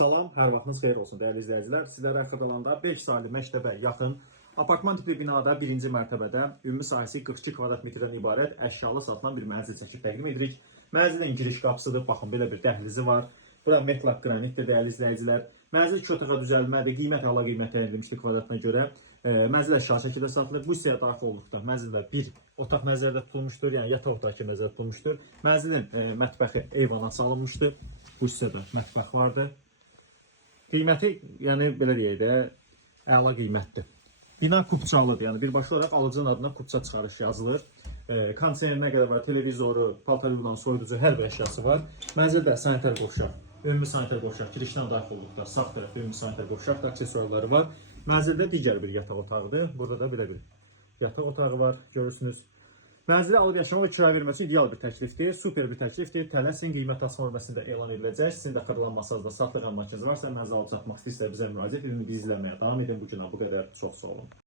Salam, hər vaxtınız xeyir olsun dəyərli izləyicilər. Sizlərə Xırdalanda 5 saylı məktəbə yaxın apartman tipli binada 1-ci mərtəbədə ümumi sahəsi 42 kvadrat metrdən ibarət əşyalı satılan bir mənzil çəkib təqdim edirik. Mənzilin giriş qapısıdır. Baxın, belə bir dəhlizi var. Bura metlaq qranitdir dəyərli izləyicilər. Mənzil 2 otağa düzəlmədir. Qiymət ala qiymət təyin kvadratına görə. Mənzil əşyalı şəkildə satılır. Bu hissəyə daxil olduqda mənzildə bir otaq nəzərdə tutulmuşdur. Yəni yataq otağı kimi nəzərdə tutulmuşdur. Mənzilin mətbəxi eyvana salınmışdır. Bu hissədə mətbəx vardır. Qiyməti, yəni belə deyək də, əla qiymətdir. Bina kupçalıdır, yəni birbaşa olaraq alıcının adına kupça çıxarış yazılır. Kondisionerinə qədər var, televizoru, paltar yulan, soyuducu, hər bir əşyası var. Mənzildə sanitar qovşaq, ümumi sanitar qovşaq, girişdən daxil olduqda sağ tərəfdə ümumi sanitar qovşaq da aksesuarları var. Mənzildə digər bir yataq otağıdır. Burada da belə bir yataq otağı var, görürsünüz. Mənzili alıb yaşamaq və kirayə vermək üçün ideal bir təklifdir, super bir təklifdir. Tələsin, qiymət asma növbəsində elan ediləcək. Sizin də xırdalanmasanızda satılıq makineniz varsa, mənzil alıb satmaq istəyirsə bizə müraciət edin, bizi izləməyə davam edin. Bu günə bu qədər, çox sağ olun.